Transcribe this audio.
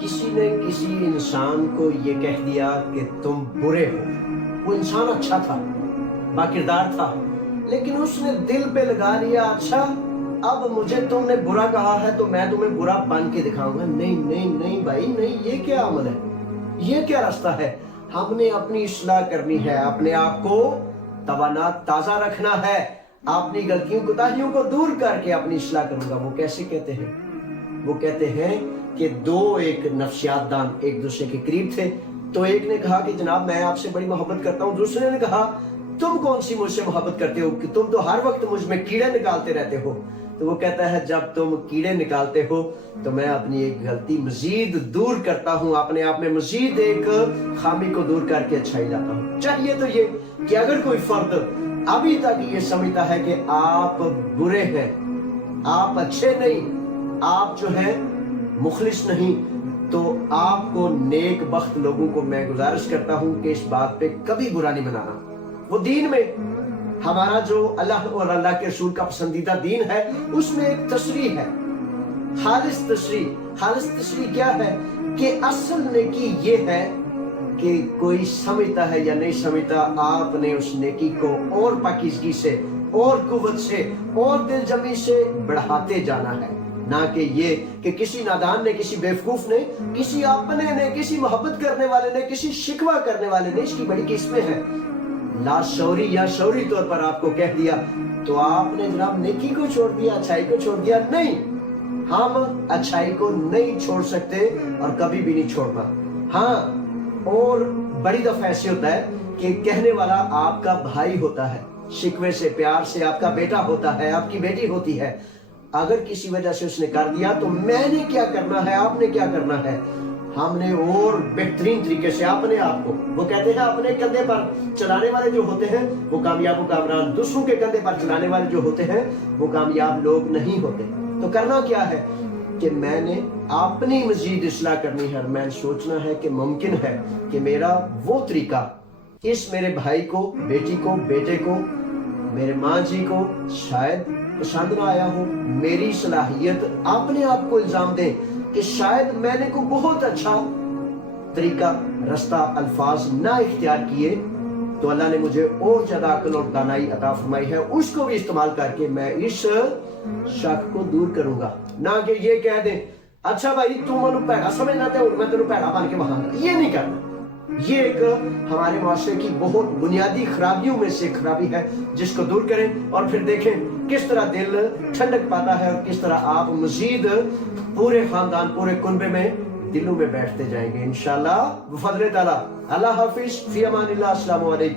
کسی نے کسی انسان کو یہ کہہ دیا کہ تم برے ہو. وہ انسان اچھا تھا، با کردار تھا، لیکن اس نے دل پہ لگا لیا اچھا اب مجھے تم نے برا کہا ہے تو میں تمہیں برا بن کے دکھاؤں گا. نہیں نہیں نہیں بھائی نہیں، یہ کیا عمل ہے، یہ کیا راستہ ہے؟ ہم نے اپنی اصلاح کرنی ہے، اپنے آپ کو توانات تازہ رکھنا ہے، اپنی غلطیوں کوتاہیوں کو دور کر کے اپنی اصلاح کروں گا. وہ کیسے کہتے ہیں؟ وہ کہتے ہیں کہ ایک نفسیات دان ایک دوسرے کے قریب تھے، تو ایک نے کہا کہ جناب میں آپ سے بڑی محبت کرتا ہوں. دوسرے نے کہا تم کون سی مجھ سے محبت کرتے ہو کہ تم تو ہر وقت مجھ میں کیڑے نکالتے رہتے ہو. تو وہ کہتا ہے جب تم کیڑے نکالتے ہو تو میں اپنی ایک غلطی مزید دور کرتا ہوں، اپنے آپ میں مزید ایک خامی کو دور کر کے اچھائی لاتا ہوں. چاہیے تو یہ کہ اگر کوئی فرد ابھی تک یہ سمجھتا ہے کہ آپ برے ہیں، آپ اچھے نہیں، آپ جو ہیں مخلص نہیں، تو آپ کو نیک بخت لوگوں کو میں گزارش کرتا ہوں کہ اس بات پہ کبھی برا نہیں بنانا. وہ دین میں ہمارا جو اللہ اور اللہ کے رسول کا پسندیدہ دین ہے اس میں ایک تشریح ہے، خالص تشریح. خالص تشریح کیا ہے کہ اصل نیکی یہ ہے کہ کوئی سمجھتا ہے یا نہیں سمجھتا، آپ نے اس نیکی کو اور پاکیزگی سے اور قوت سے اور دل جمی سے بڑھاتے جانا ہے، نہ کہ یہ کہ کسی نادان نے، کسی بیوقوف نے، کسی اپنے نے، کسی محبت کرنے والے نے، کسی شکوہ کرنے والے نے، اس کی بڑی قسمیں ہیں، لاشعوری یا شعوری طور پر آپ کو کہہ دیا تو آپ نے جناب نیکی کو چھوڑ دیا، اچھائی کو چھوڑ دیا. نہیں، ہم اچھائی کو نہیں چھوڑ سکتے اور کبھی بھی نہیں چھوڑنا. ہاں، اور بڑی دفعہ ایسے ہوتا ہے کہ کہنے والا آپ کا بھائی ہوتا ہے، شکوے سے پیار سے آپ کا بیٹا ہوتا ہے، آپ کی بیٹی ہوتی ہے. اگر کسی وجہ سے اس نے کر دیا تو میں نے کیا کرنا ہے، آپ نے کیا کرنا ہے؟ ہم نے اور بہترین طریقے سے اپنے آپ کو، وہ کہتے ہیں اپنے کندھے پر چلانے والے جو ہوتے ہیں وہ کامیاب و کامران، دوسروں کے کندھے پر چلانے والے جو ہوتے ہیں وہ کامیاب لوگ نہیں ہوتے. تو کرنا کیا ہے کہ میں نے اپنی مزید اصلاح کرنی ہے، اور میں سوچنا ہے کہ ممکن ہے کہ میرا وہ طریقہ اس میرے بھائی کو، بیٹی کو، بیٹے کو، میرے ماں جی کو شاید پسند نہ آیا ہو. میری صلاحیت اپنے آپ کو الزام دیں کہ شاید میں نے کوئی بہت اچھا طریقہ، رستہ، الفاظ نہ اختیار کیے، تو اللہ نے مجھے اور زیادہ عقل اور دانائی عطا فرمائی ہے، اس کو بھی استعمال کر کے میں اس شک کو دور کروں گا. نہ کہ یہ کہہ دیں اچھا بھائی تو منو پیڑا سمجھنا تھا اور میں تینوں پیڑا بن کے وہاں. یہ نہیں کرنا. یہ ایک ہمارے معاشرے کی بہت بنیادی خرابیوں میں سے خرابی ہے، جس کو دور کریں اور پھر دیکھیں کس طرح دل ٹھنڈک پاتا ہے اور کس طرح آپ مزید پورے خاندان، پورے کنبے میں دلوں میں بیٹھتے جائیں گے انشاءاللہ بفضل تعالی. اللہ حافظ، فی امان اللہ، السلام علیکم.